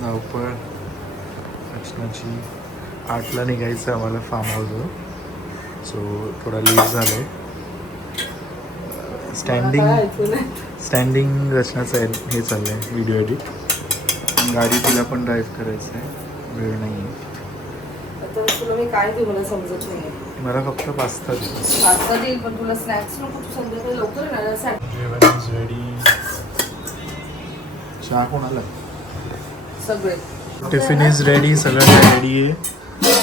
धावपळ रचनाची. 8ला निघायचं आम्हाला फार्म हाऊसवर. सो थोडा लेट झाला आहे. स्टँडिंग रचनाचं आहे हे चाललं आहे व्हिडिओ एडिट. गाडी तिला पण ड्राईव्ह करायचं आहे, वेळ नाही आहे. आता तुला मी काय देऊ मला समजत नाही. मला फक्त पास्ता दे. पास्ता देईल पण तुला स्नॅक्स नको. तू संध्याकाळी लवकर येणार. जेवण इज रेडी. चहा कोणाला? सगळे टिफिन इज रेडी. सगळं रेडी आहे.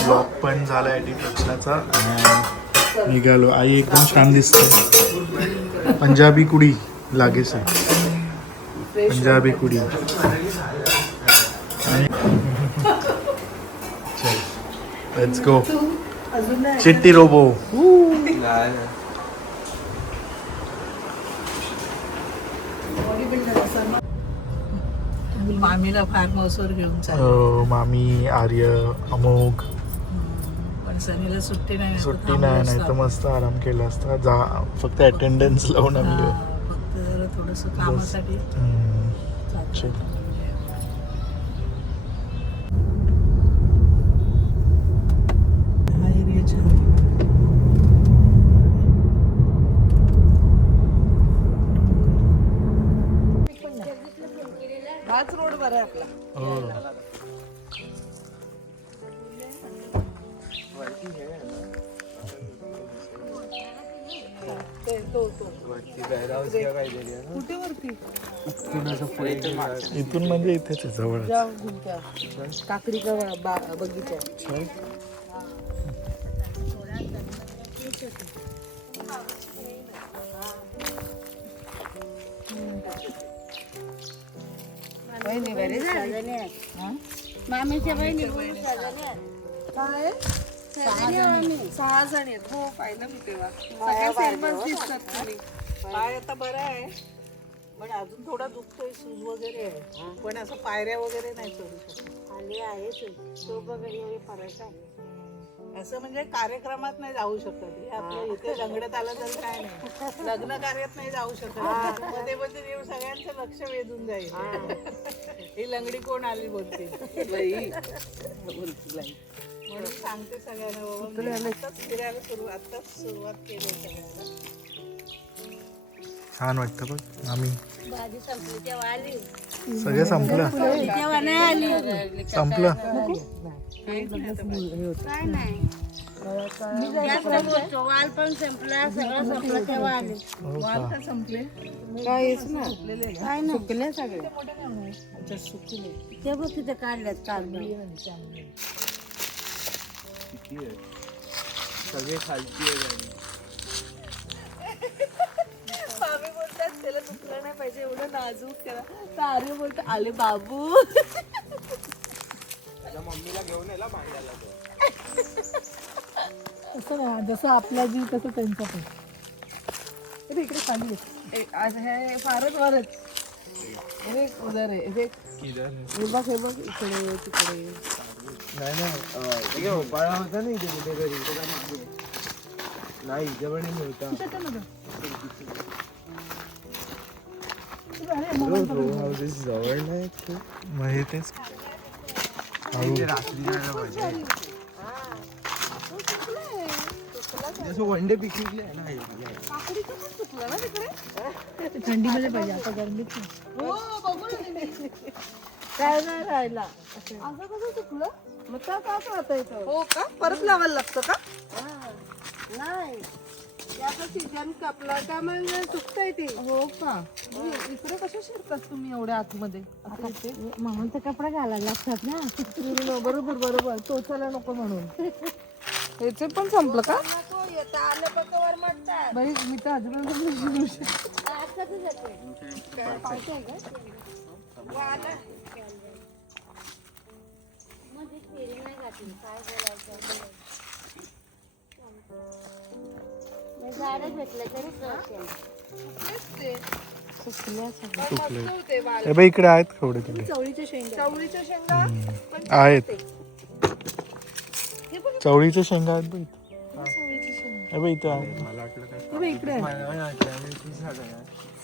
ब्लॉग पण झाला एडिट रचनाचा. आणि निघालो. आई एकदम छान दिसते. पंजाबी कुडी लागेच आहे. पंजाबी कुडी. चल लेट्स गो. चिट्टी रोबो. मामीला फार्म हाऊसवर घेऊन मामी, आर्य, अमोघ. पण सनीला सुट्टी नाही. सुट्टी नाही तर मस्त आराम केला असता. जा फक्त अटेंडन्स लावून आम्ही फक्त जरा थोडंसं कामासाठी. हाच रोड बरा आहे आपला. कुठे वरती? इथून म्हणजे इथेच जवळ. काकडी का बगीचा. मामीच्या बहिणी काय 6 जण आहेत. हो पाहिलं मी तेव्हा. सगळे सेमच दिसतात तुम्ही. पाय आता बरं आहे पण अजून थोडा दुखतोय. सूज वगैरे आहे पण असं पायऱ्या वगैरे नाही चढू शकत. आले आहे तो वगैरे एवढे फरक आहे. असं म्हणजे कार्यक्रमात नाही जाऊ शकत. हे आपल्या इथे लंगडत आलं तर काय नाही. लग्न कार्यात नाही जाऊ शकत. मध्ये मध्ये सगळ्यांचं लक्ष वेधून जाईल. ही लंगडी कोण आली बोलते म्हणून सांगते सगळ्यांना बाबा आताच फिरायला आताच सुरुवात केली सगळ्यांना. छान वाटतं बघ. आम्ही भाजी संपली तेव्हा आली. सगळं संपलं. तेव्हा नाही आली. संपलं. काय नाही जास्त बोलतो. वाल पण संपला. सगळं संपलं तेव्हा आले. वाल का संपले? काहीच ना काय नाही सुकले सगळे. अच्छा सुकले. ते बघ तिथे काढल्यात काल. सगळे खालची मामी बोलतात त्याला दुखलं नाही पाहिजे एवढं नाजूक त्याला. तारे बोलत आले बाबू. मम्मीला घेऊन यायला मांडायला. असं ना जसं आपला जीव तसं त्यांचा पण. इकडे खाली आज हे फारच वरच. हे उदर आहे. हे बघ हे बघ इकडे तिकडे. नाही उपाळा होता ना इथे कुठेतरी. नाही जवळ नाही होता. जवळ नाही मग हे तेच रात्री जायला पाहिजे. वन डे पिकनिक आहे ना. थंडीमध्ये पाहिजे आता गरमीत काय नाही राहिला. असं कसं चुकलं मग का राहता येतं. हो का परत लावायला लागतं का? नाही याचा सीजन कापला का मग सुकतंय ते. हो का? इकडे कशा शिरतात तुम्ही एवढ्या आतमध्ये? मामांचा कपडा घालायला लागतात ना. बरोबर बरोबर. टोचायला नको म्हणून. ह्याचे पण संपलं का? आलं पकवर म्हणतात. बाई मी तर अजिबात झाडं भेटलं तरी हे बाई इकडे आहेत थोडे तिकडे. चवळीच्या शेंगा आहेत. चवळीच्या शेंगा आहेत बाई. हे बाई इथं आहे. मला वाटलं काय इकडे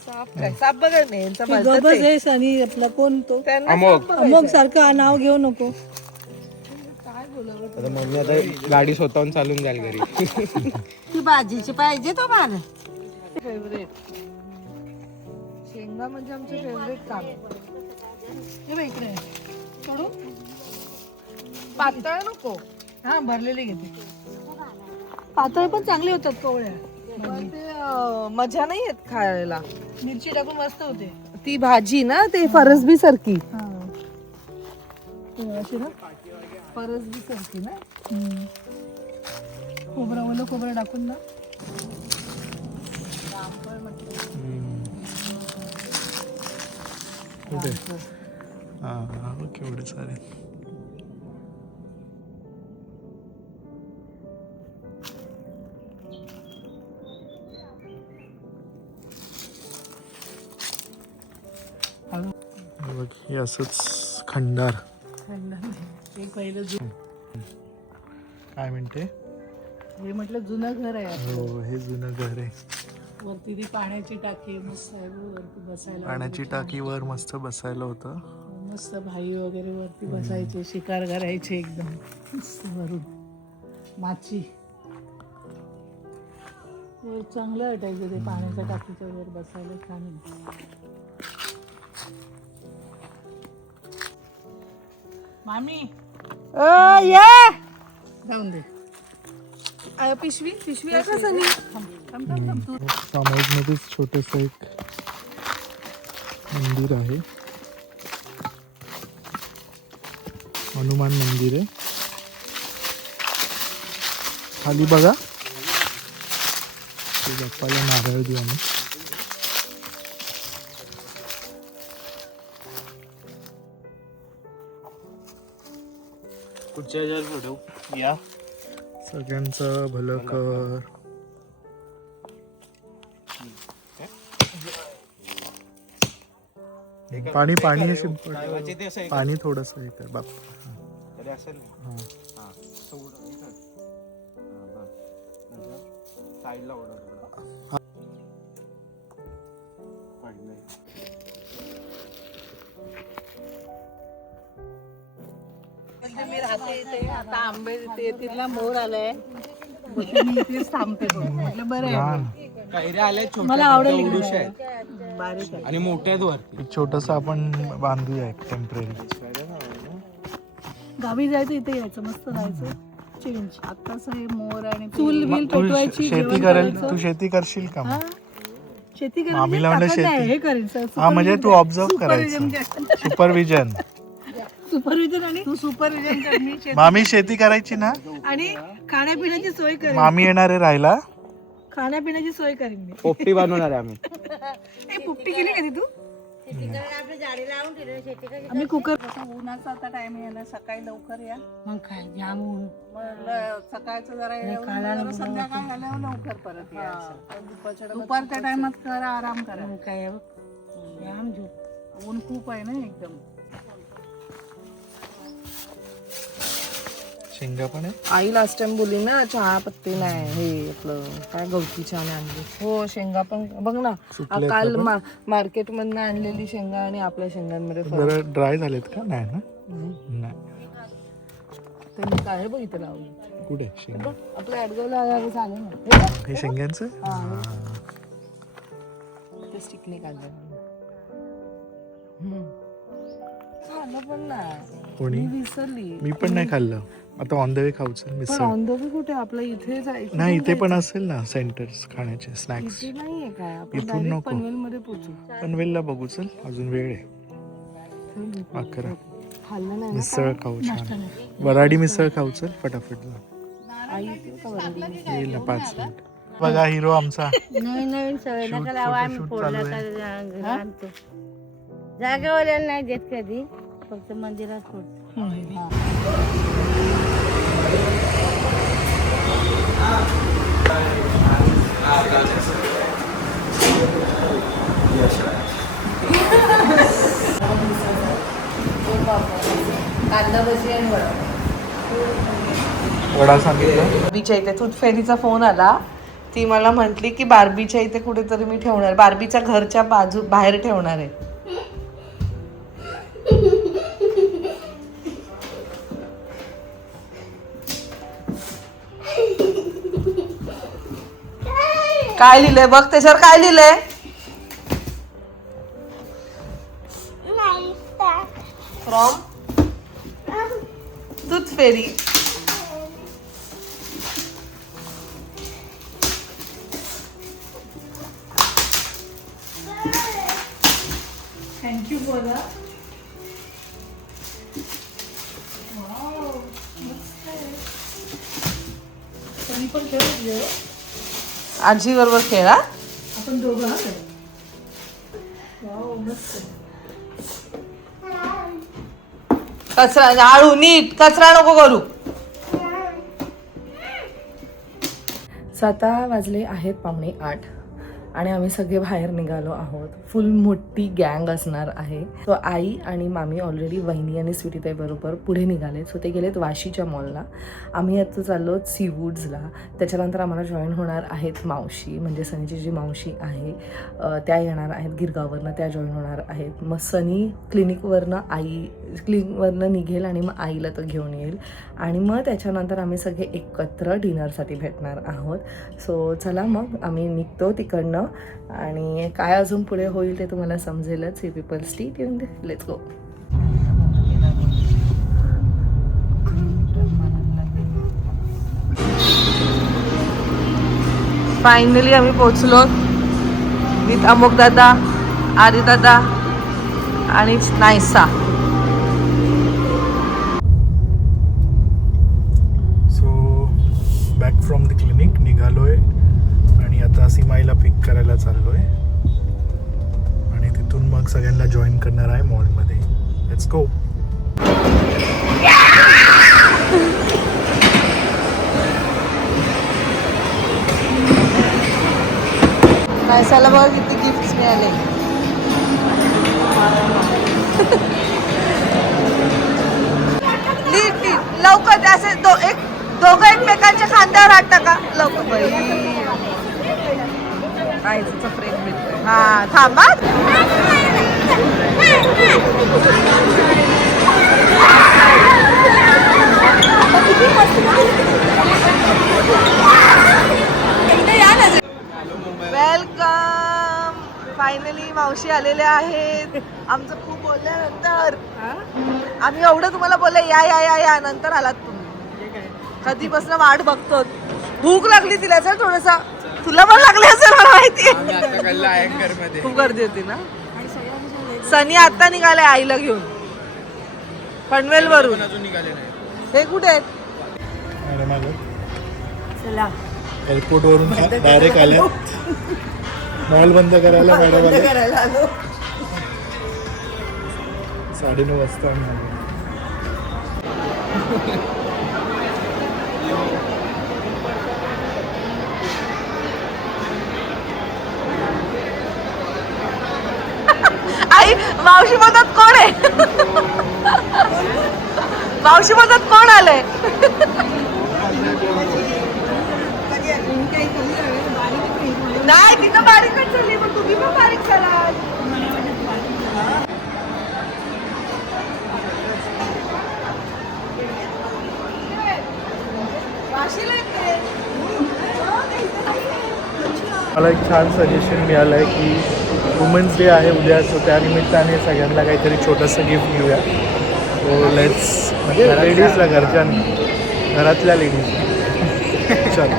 साप बघा नाही यांचा तू भलताच गबस आहे. आहेस आणि आपला कोण तो त्यांना अमोग सारखं नाव घेऊ नको. आता मम्मी आता गाडी स्वतःहून चालून जाईल घरी. ती भाजीची पाहिजे तो मला. फेवरेट शेंगा म्हणजे आमचे फेवरेट काम. हे बघ इकडे सोडू. पातळ नको. हा भरलेली घेते. पातळ पण चांगले होतात कवळ्या. पण ते मजा नाही येत खायला. मिरची टाकून मस्त होते. ती भाजी ना ते फरसबी सारखी. हा अशी ना फरसबी सारखी ना. खोबरं ओलं खोबरं टाकून ना. कुठे हा केवढे सारे. बघ हे असंच खंडार. एक पहिलं काय म्हणते. हे म्हटलं जुनं घर आहे. हो हे जुनं घर आहे. वरती ती पाण्याची टाकी मस्त आहे. वरती बसायला पाण्याची टाकी वर मस्त बसायला होतं. मस्त भाई वगैरे वरती बसायचे. शिकार करायचे एकदम मस्त वरून माची. वर चांगलं वाटायचं ते पाण्याच्या टाकीच्या वर बसायला छान. मामी जाऊन दे. पिशवी पिशवी आहे का सनी. समाजमध्येच छोटस एक मंदिर आहे. हनुमान मंदिर आहे. खाली बघा ते बाप्पाला नारळ देऊ आम्ही. पुढच्या ह्याच्यावर फोटो या. सगळ्यांचं भलं कर. पाणी पाणी हे सिंपल. पाणी थोडस हे कर बाप. असेल ना. साईडला ओढा म्हणजे मी राहते इथे. आता आंबे इथे येतील ना. मोर आलाय. मी इथेच थांबते. म्हटलं बरं आहे. कैऱ्या आल्या मला आवडेल इकडे. छोट्या आहेत बारीक आहे. आणि मोठ्यात वरती. एक छोटस आपण बांधूया एक टेम्पररी. गावी जायचं इथे यायचं मस्त राहायचं. चेंज आताच हे मोर आणि चूल बिल पेटवायची. शेती जेवण करेल करायचं. तू शेती करशील का हा? मग? शेती करायला मामीला म्हणलं ताकद आहे, शेती. हे करेल हा म्हणजे तू ऑब्झर्व करायचं. सुपरविजन. सुपरविजन आणि तू सुपरविजन कर. मी शेती मामी शेती करायची ना. आणि खाण्यापिण्याची सोय करेन. मामी येणार आहे राहायला. खाण्यापिण्याची सोय करेन मी. पोपटी बनवणार आहे आम्ही. ए पुट्टी केली कधी तू. आम्ही कुकर. उन्हाचा आता टाइम आहे ना. सकाळी लवकर या. मग काय जाम ऊन. सकाळचं जरा येऊन काला जरा संध्याकाळी आल्यावर लवकर परत या. दुपारच्या टायमात करा आराम करा. मग काय आहे बघ. जाम झोप. ऊन खूप आहे ना एकदम. शेंगा पण आहे. आई लास्ट टाइम बोलली ना चहा पत्ती नाही. हे आपलं काय गवती चहा नाही आणली. हो शेंगा पण बघ ना. सुकल्यात काल का मार्केट मधनं आणलेली शेंगा आणि आपल्या शेंगांमध्ये फरक. बरं ड्राय झालेत का. नाही ना. नाही. त्यांनी काय बघितलं लावली. कुठे शेंगा. आपल्या ऍडगावला झालं ना. हे शेंग्यांचं. ते स्टिकने काढलं. झालं पण नाही. कोणी. मी विसरली. मी पण नाही खाल्लं. आता ऑन द वे खाऊचं पण मिसळ. ऑन द वे कुठे आपलं इथे जायचं. नाही इथे पण असेल ना सेंटर्स खाण्याचे स्नॅक्स. इथे नाहीये काय. आपण इथून डायरेक्ट नको. पनवेल मध्ये पोहोचू. पनवेलला बघू चल. अजून वेळ आहे. 11. खाल्लं नाही ना. मिसळ खाऊ छान. वराडी मिसळ खाऊ चल फटाफट जा. आई येते का बरं? येईल ना 5 मिनिट. बघा हिरो आमचा. नवीन नवीन सवय Shoot, नका लावा. आम्ही photoshoot फोडला चालू आहे. तर आणतो. जागेवर नाही देत कधी. फक्त मंदिरात फोडतो. कांदा भजी आणि वडा. वडा सांगितलं. बीच्या इथे दूध फेरीचा फोन आला ती मला म्हटली की बार्बीच्या इथे कुठेतरी मी ठेवणार, बार्बीच्या घरच्या बाहेर ठेवणार आहे. काय लिहिलंय बघ त्याच्यावर, काय लिहिलंय? From tooth ferry. थँक्यू बोला. मी पण खेळ आजी बरोबर खेळा. आपण दोघं हा वाव मस्त. कचरा आळू नीट, कचरा नको करू. आता वाजले आहेत 7:45 आणि आम्ही सगळे बाहेर निघालो आहोत. फुल मोठी गँग असणार आहे. सो आई आणि मामी ऑलरेडी वहिनी आणि स्वीटीताई बरोबर पुढे निघाले. सो ते गेलेत वाशीच्या मॉलला. आम्ही आता चाललो सीवूड्सला. त्याच्यानंतर आम्हाला जॉईन होणार आहेत मावशी, म्हणजे सनीची जी मावशी आहे त्या येणार आहेत गिरगाववरनं, त्या जॉईन होणार आहेत. मग सनी क्लिनिकवरनं निघेल आणि मग आईला तो घेऊन येईल आणि मग त्याच्यानंतर आम्ही सगळे एकत्र डिनरसाठी भेटणार आहोत. सो चला मग आम्ही निघतो तिकडनं आणि काय अजून पुढे होईल ते तुम्हाला समजेलच. Hi people stay tuned. Let's go. Finally आम्ही पोचलो विथ अमोक दादा, आदी दादा आणि Naysa. So back from the clinic निघालोय आणि आता सीमाईला पिक करायला चाललोय आणि तिथून मग सगळ्यांना जॉईन करणार आहे मॉलमध्ये. Let's go. नायसाला बघ किती गिफ्ट्स मिळाले. नीट नीट लवकर असे दोघं एकमेकांच्या खांद्यावर हात टाका लवकर. बाई आईचा फ्रेम भेटतोय. हा थांबा. वेलकम. फायनली मावशी आलेल्या आहेत. आमचं खूप बोलल्यानंतर आम्ही एवढं तुम्हाला बोलले या या या या, नंतर आलात तुम्ही. कधीपासून वाट बघतो. भूक लागली तिला. चल थोडंसं तुला पण लागले असेल मला माहिती. खूप गर्दी होती ना. सनी आता निघालाय आईला घेऊन पनवेल वरून. हे कुठे आहेत? चला एअरपोर्ट वरून डायरेक्ट आल्या. मॉल बंद करायला मॅडम 9:30 वाजता आम्ही आलो. आई मावशी मदत कोण आहे? मावशी मदत कोण आलंय? नाही तिथं बारीकच झाली, मग तुम्ही पण बारीक झालात. मला एक छान सजेशन मिळालं आहे की वुमेन्स डे आहे उद्या, सो त्यानिमित्ताने सगळ्यांना काहीतरी छोटंसं गिफ्ट घेऊया. सो लेट्स म्हणजे लेडीजला घरातल्या लेडीज. चल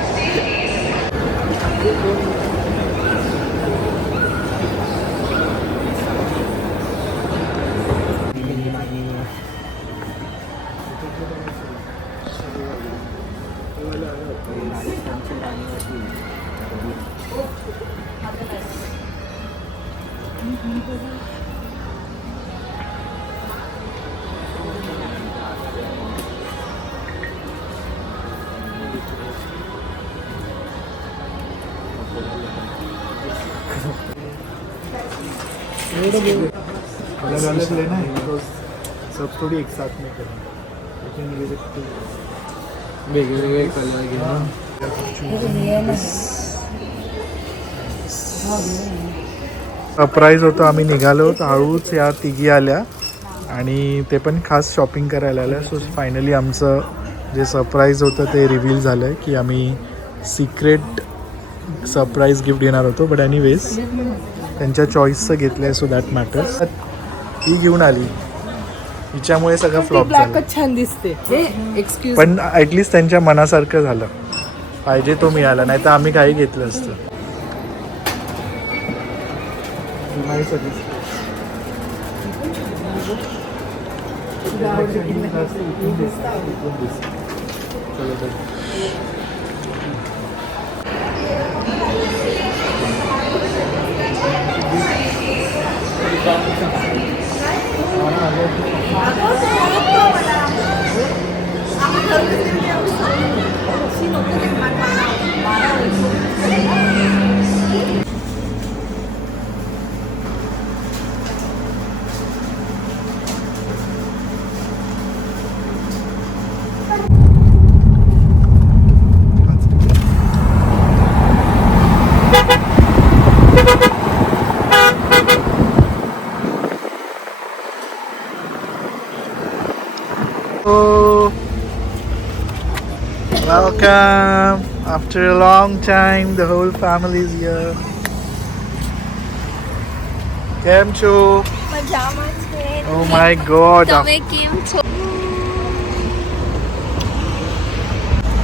अलग अलग लेना है बिकॉज सब थोड़ी एक साथ में करना. वेगवेगळे कलर घेऊन सरप्राईज होतं. आम्ही निघालो तर हळूच या तिघी आल्या आणि ते पण खास शॉपिंग करायला आल्या. सो फायनली आमचं जे सरप्राईज होतं ते रिव्हील झालं आहे की आम्ही सिक्रेट सरप्राईज गिफ्ट देणार होतो. बट एनिवेज त्यांच्या चॉईसचं घेतलं आहे, सो दॅट मॅटर्स. ही घेऊन आली, हिच्यामुळे सगळं फ्लॉप झालं. ब्लॅकच छान दिसते. हे एक्सक्यूज पण ॲटलिस्ट त्यांच्या मनासारखं झालं. पाहिजे तो मिळाला, नाही तर आम्ही काही घेतलं असतं. Oh, welcome. After a long time, the whole family is here. Came to. Oh my God.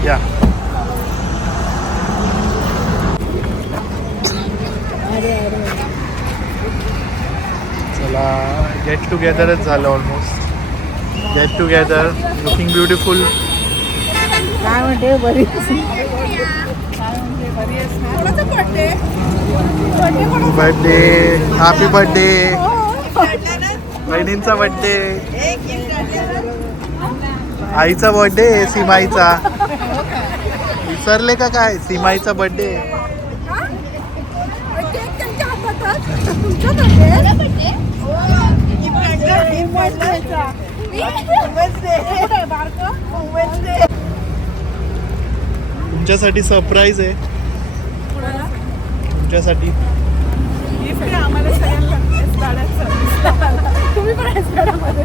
Yeah. चला, गेट टुगेदरच झालं almost. Get together, looking beautiful. काय म्हणते बरी बर्थडे, हॅपी बर्थडे. बहिणींचा बर्थडे, आईचा बर्थडे, सीमाईचा. विसरले का काय? सीमाईचा बर्थडे. तुमच्यासाठी सरप्राईज आहे. तुमच्यासाठी तुम्ही पण आहेस गाड्यामध्ये.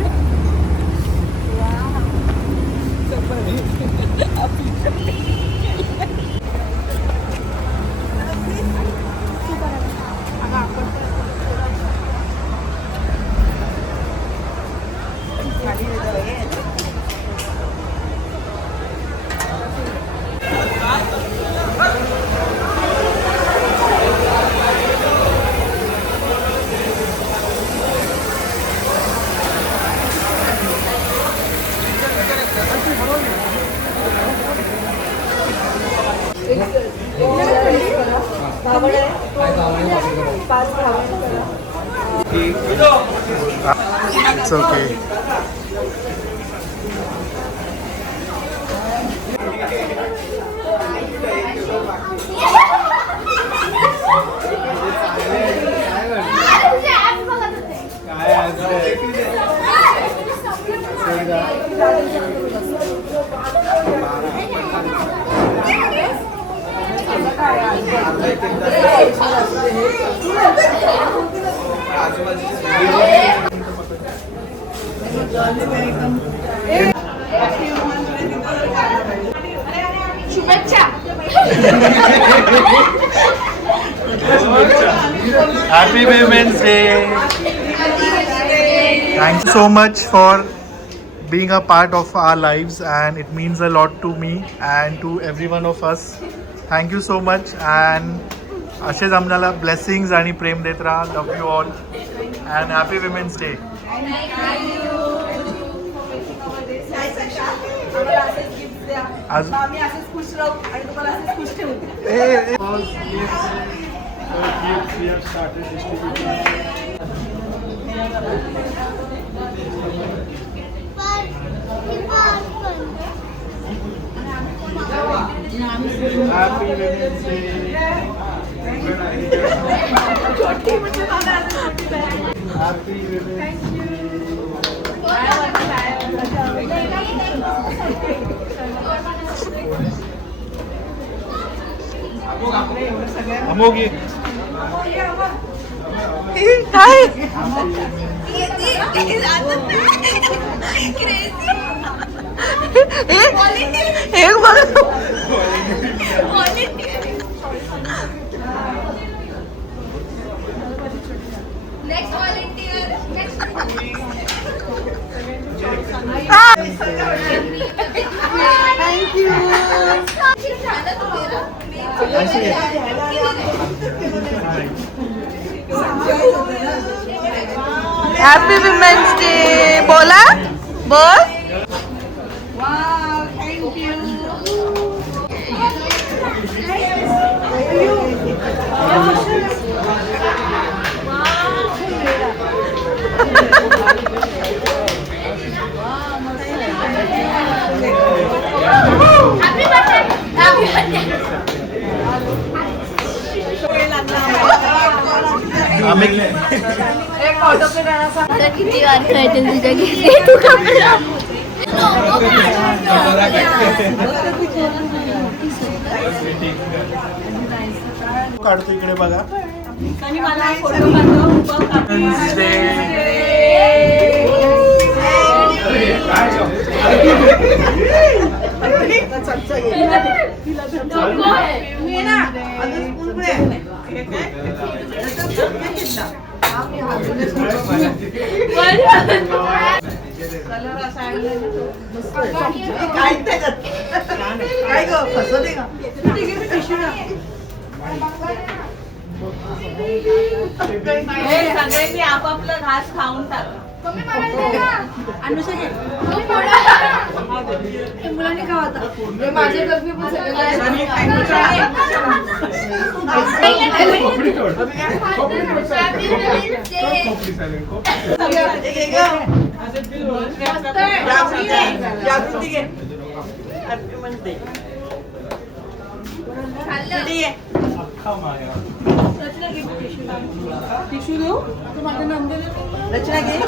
It's okay. शुभेच्छा. Happy Women's Day. Thank you so much for being a part of our lives, and it means a lot to me and to every one of us. Thank you so much, and असेच आम्हाला blessings आणि प्रेम देत राहा. Love you all and happy women's day. आज आम्ही असेच खुश राहू आणि तुम्हाला असेच खुश ठेवू. Happy Women's Day. छोटी म्हणजे मला Happy Women's Day. अमोघी काय हे बघ हॅपी विमेन्स डे बोला बोल किती वार खेळतील तुझ्या घरी तू कपडा काढतो इकडे बघा. काय ग फसवते का सगळ्यांनी आपापलं घास खाऊन टाक मुलांनी खावा आता माझ्या तर्फे जागृती घे म्हणते टिशू देऊ रचना घे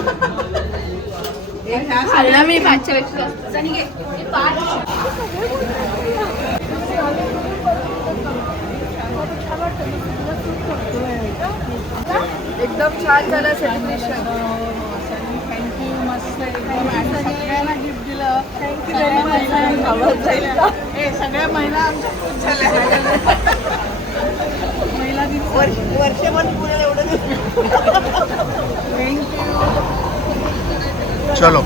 खाल्ला मी पाचच्या पेक्षा एकदम छान झालं सेलिब्रेशन थँक्यू मस्त सगळ्यांना गिफ्ट दिलं थँक्यू व्हेरी मच हे सगळ्या महिला आमच्या खुश झाल्या महिला दिन वर्षभर पुढे एवढं थँक्यू चलो